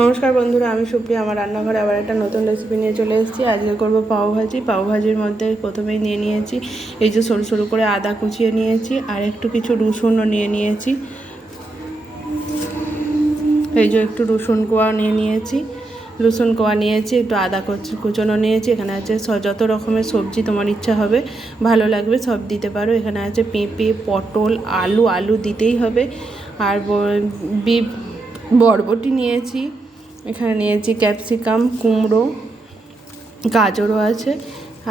নমস্কার বন্ধুরা, আমি সুপ্রিয়া। আমার রান্নাঘরে আবার একটা নতুন রেসিপি নিয়ে চলে এসেছি। আজকে করব পাওভাজি। পাওভাজির মধ্যে প্রথমেই নিয়ে নিয়েছি এই যে সরু সরু করে আদা কুচিয়ে নিয়েছি, আর একটু কিছু রসুনও নিয়ে নিয়েছি। এই যে একটু রসুন কোয়া নিয়ে নিয়েছি, একটু আদা কুচনো নিয়েছি। এখানে আছে যত রকমের সবজি তোমার ইচ্ছা হবে, ভালো লাগবে সব দিতে পারো। এখানে আছে পেঁপে, পটল, আলু দিতেই হবে। আর বরবটি নিয়েছি, এখানে নিয়েছি ক্যাপসিকাম, কুমড়ো, গাজরও আছে।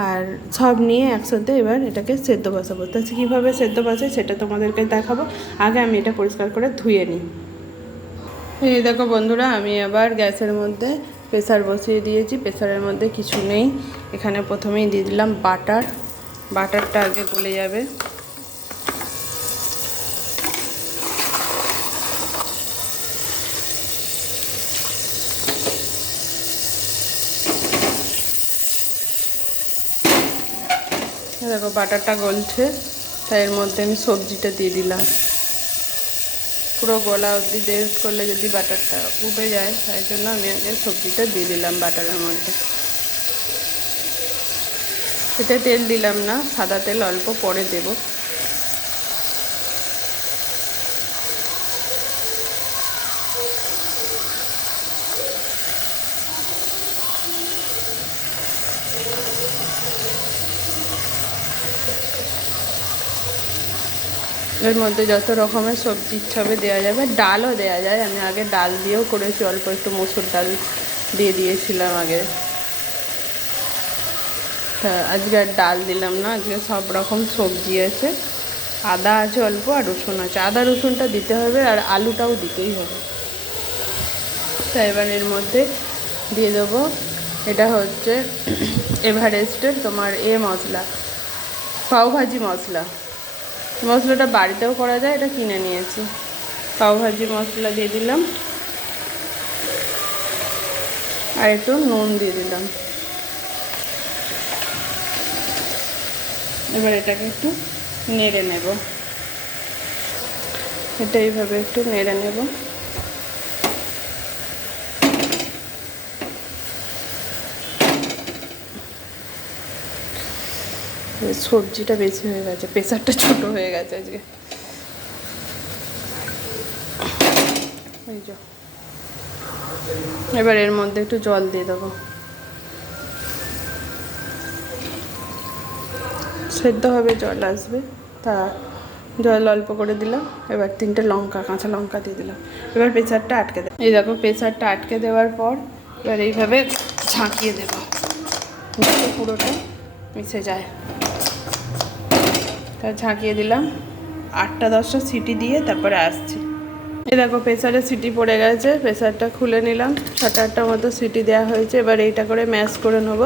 আর সব নিয়ে একসাথে এবার এটাকে সেদ্ধ বসাবো। তো কীভাবে সেদ্ধ বসাই সেটা তোমাদেরকে দেখাবো। আগে আমি এটা পরিষ্কার করে ধুয়ে নিই। এই দেখো বন্ধুরা, আমি আবার গ্যাসের মধ্যে প্রেসার বসিয়ে দিয়েছি। প্রেসারের মধ্যে কিছু নেই। এখানে প্রথমেই দিয়ে দিলাম বাটারটা আগে গলে যাবে। দেখো বাটারটা গলছে, তাই এর মধ্যে আমি সবজিটা দিয়ে দিলাম। পুরো গলা অবধি দেরি করলে যদি বাটারটা উবে যায়, তাই জন্য আমি আগে সবজিটা দিয়ে দিলাম বাটারের মধ্যে। এতে তেল দিলাম না, সাদা তেল অল্প পরে দেব। এর মধ্যে যত রকমের সবজি ইচ্ছা হবে দেওয়া যাবে, ডালও দেওয়া যায়। আমি আগে ডাল দিয়েও করেছি, অল্প একটু মসুর ডাল দিয়ে দিয়েছিলাম আগে। তা আজকে আর ডাল দিলাম না, আজকে সব রকম সবজি আছে। আদা আছে অল্প, আর রসুন আছে। আদা রসুনটা দিতে হবে, আর আলুটাও দিতেই হবে। তা এবার এর মধ্যে দিয়ে দেবো, এটা হচ্ছে এভারেস্টের তোমার মশলা, পাওভাজি মশলাটা বাড়িতেও করা যায়, এটা কিনে নিয়েছি। পাওভাজি মশলা দিয়ে দিলাম, আর একটু নুন দিয়ে দিলাম। এবার এটাকে একটু নেড়ে নেব, এটা এইভাবে একটু নেড়ে নেব। সবজিটা বেশি হয়ে গেছে, প্রেসারটা ছোট হয়ে গেছে আজকে। এই যে এবার এর মধ্যে একটু জল দিয়ে দেবো, সেদ্ধ হবে, জল আসবে। তা জল অল্প করে দিলাম। এবার 3টে কাঁচা লঙ্কা দিয়ে দিলাম। এবার প্রেসারটা আটকে দেব। এই দেখো প্রেসারটা আটকে দেওয়ার পর এবার এইভাবে ঝাঁকিয়ে দেব, যাতে পুরোটা মিশে যায়। তা ঝাঁকিয়ে দিলাম। 8টা-10টা সিটি দিয়ে তারপরে আসছি। এই দেখো প্রেসারে সিটি পড়ে গেছে, প্রেসারটা খুলে নিলাম। 7-8টার মতো সিটি দেওয়া হয়েছে। এবার এইটা করে ম্যাশ করে নেব।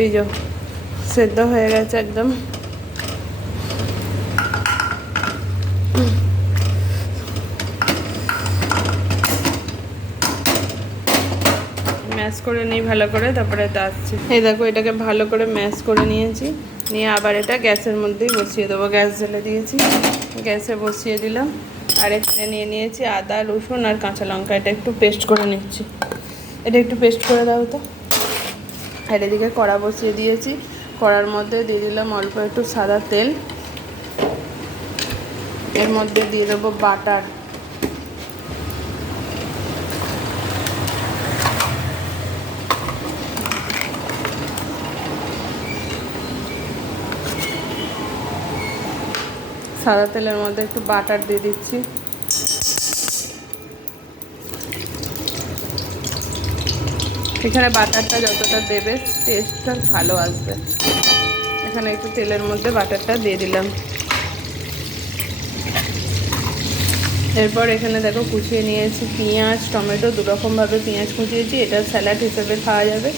এই যে সেদ্ধ হয়ে গেছে একদম। ম্যাশ করে নিই ভালো করে, তারপরে আসছি। এই দেখো এটাকে ভালো করে ম্যাশ করে নিয়েছি, নিয়ে আবার এটা গ্যাসের মধ্যেই বসিয়ে দেবো। গ্যাস জ্বেলে দিয়েছি, গ্যাসে বসিয়ে দিলাম। আর এখানে নিয়ে নিয়েছি আদা, রসুন আর কাঁচা লঙ্কা। এটা একটু পেস্ট করে নিচ্ছি। এটা একটু পেস্ট করে দাও তো। আর এদিকে কড়া বসিয়ে দিয়েছি, কড়ার মধ্যে দিয়ে দিলাম অল্প একটু সাদা তেল। এর মধ্যে দিয়ে দেবো বাটার। সাদা তেলের মধ্যে একটু বাটার দিয়ে দিচ্ছি। এখানে বাটারটা যতটা দেবে টেস্টটা ভালো আসবে। এখানে একটু তেলের মধ্যে বাটারটা দিয়ে দিলাম। এরপর এখানে দেখো কুচিয়ে নিয়েছি পেঁয়াজ, টমেটো, দুরকমভাবে পেঁয়াজ কুচিয়েছি। এটা স্যালাড হিসেবে খাওয়া যাবে।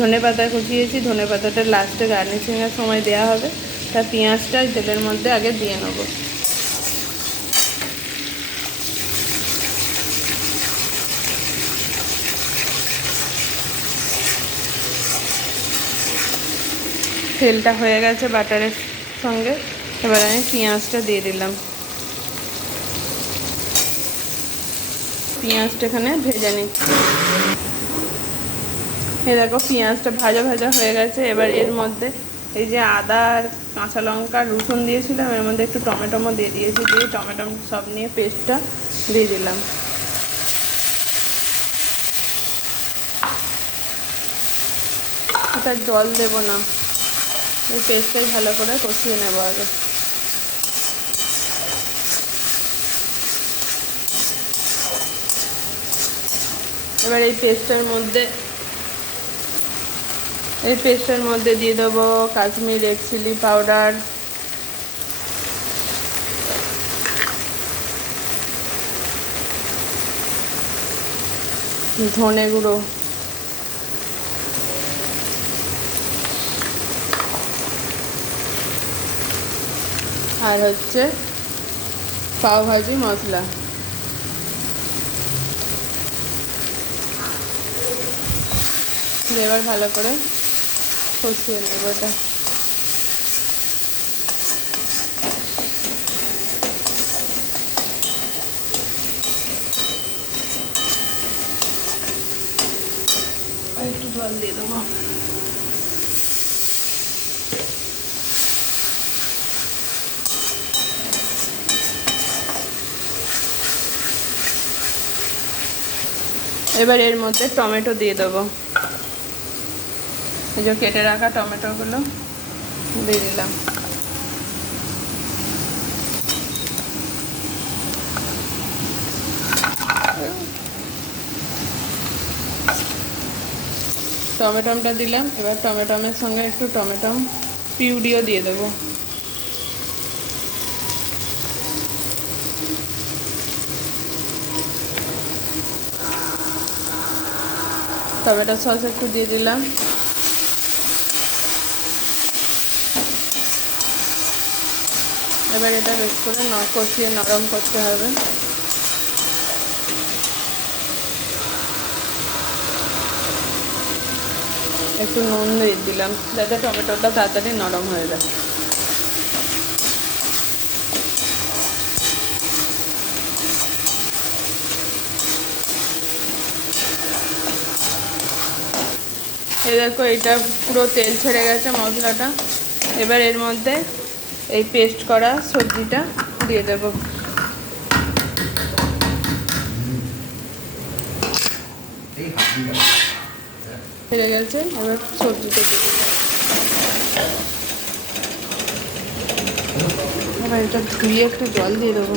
ধনেপাতা কুচিয়েছি, ধনেপাতাটা লাস্টে গার্নিশিংয়ের সময় দেওয়া হবে। তা পেঁয়াজটা তেলের মধ্যে আগে দিয়ে নেব। তেলটা হয়ে গেছে বাটারের সঙ্গে। এবার আমি পেঁয়াজটা দিয়ে দিলাম। পেঁয়াজটা এখানে ভেজে নিচ্ছি। এই দেখো পেঁয়াজটা ভাজা ভাজা হয়ে গেছে। এবার এর মধ্যে এই যে আদা আর কাঁচা লঙ্কা রসুন দিয়েছিলাম, এর মধ্যে একটু টমেটো দিয়ে দিয়েছি, দিয়ে টমেটো সব নিয়ে পেস্টটা দিয়ে দিলাম। এটা জল দেবো না, এই পেস্টটাই ভালো করে কষিয়ে নেবো আগে। এবার এই পেস্টের মধ্যে দিয়ে দেবো কাশ্মীর রেড চিলি পাউডার, ধনে গুঁড়ো, আর হচ্ছে পাও ভাজি মশলা। এবার ভালো করে কষিয়ে নেব এটা। একটু জল দিয়ে দেবো। এবার এর মধ্যে টমেটো দিয়ে দেবো, এই যে কেটে রাখা টমেটোগুলো দিয়ে দিলাম। টমেটোটা দিলাম। এবার টমেটোমের সঙ্গে একটু টমেটো পিউরিও দিয়ে দেবো। টমেটো সস একটু দিয়ে দিলাম। এবার এটা বেশ করে কষিয়ে নরম করতে হবে। একটু নুন দিয়ে দিলাম যাতে টমেটোটা তাড়াতাড়ি নরম হয়ে যায়। এই দেখো এটা পুরো তেল ছেড়ে গেছে মশলাটা। এবার এর মধ্যে এই পেস্ট করা সবজিটা দিয়ে দেবো। ছেড়ে গেছে, এবার সবজিটা দিয়ে দেবো। এবার এটা ধুয়ে একটু জল দিয়ে দেবো।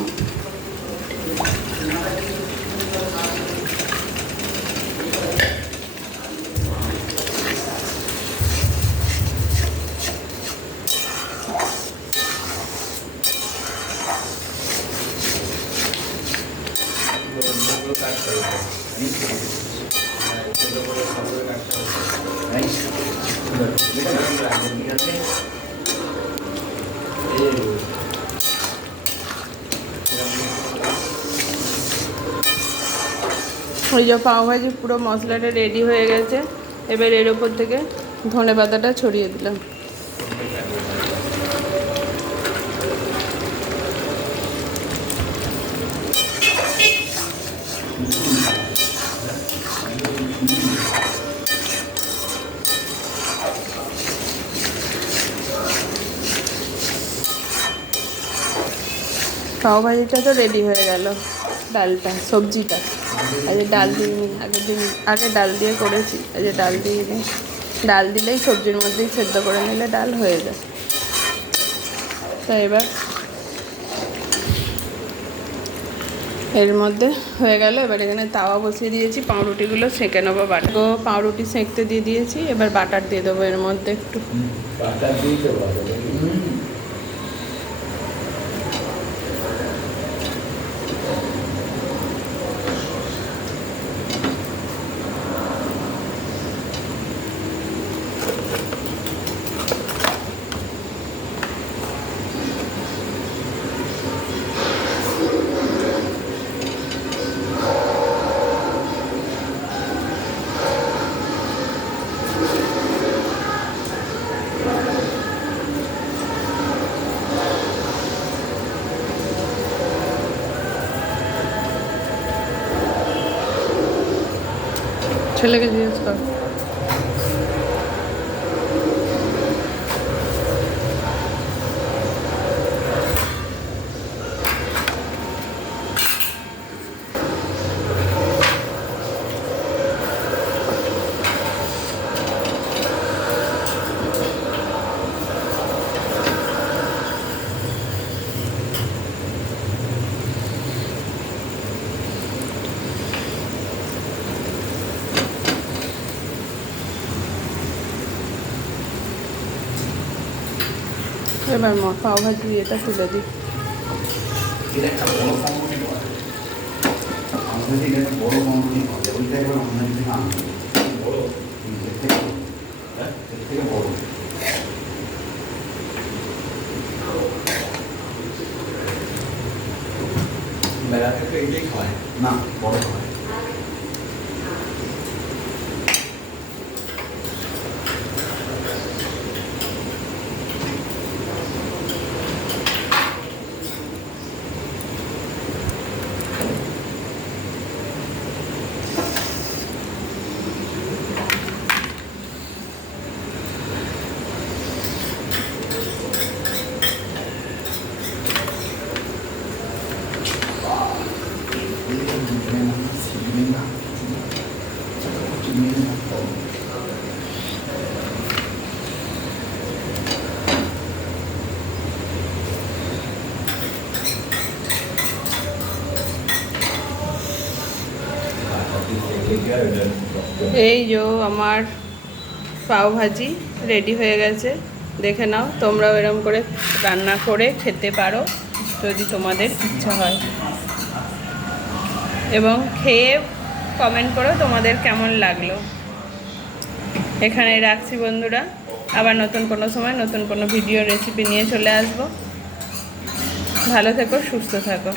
ওই যে পাওভাজি পুরো মশলাটা রেডি হয়ে গেছে। এবার এর ওপর থেকে ধনে পাতাটা ছড়িয়ে দিলাম। পাওভাজিটা তো রেডি হয়ে গেল। ডালটা সবজিটা আজ ডাল দিইনি, আগে ডাল দিয়ে করেছি, আজ ডাল দিইনি। ডাল দিলেই সবজির মধ্যেই সেদ্ধ করে নিলে ডাল হয়ে যায়। তো এবার এর মধ্যে হয়ে গেল। এবার এখানে তাওয়া বসিয়ে দিয়েছি, পাউরুটিগুলো সেঁকে নেবো। পাউরুটি সেঁকতে দিয়ে দিয়েছি। এবার বাটার দিয়ে দেবো এর মধ্যে একটু। ছেলেকে জিজ্ঞেস কর। এবার পাও ভাজি এটা তুলে দিই। এটা একটা বড় কোয়ান্টিটি হয়, আমাদের এটা একটা বড় কোয়ান্টিটি হয়, ওইটা এবার অনলাইন থেকে আনতে হবে। বড় এর থেকে হ্যাঁ এর থেকে বড় বেলা থেকে এটাই খায় না, বড় খায়। এই যে আমার পাও ভাজি রেডি হয়ে গেছে, দেখে নাও। তোমরাও এরকম করে রান্না করে খেতে পারো যদি তোমাদের ইচ্ছা হয়, এবং খেয়ে কমেন্ট করো তোমাদের কেমন লাগলো। এখানে রাখছি বন্ধুরা, আবার নতুন কোনো সময় নতুন কোনো ভিডিও রেসিপি নিয়ে চলে আসবো। ভালো থেকো, সুস্থ থাকো।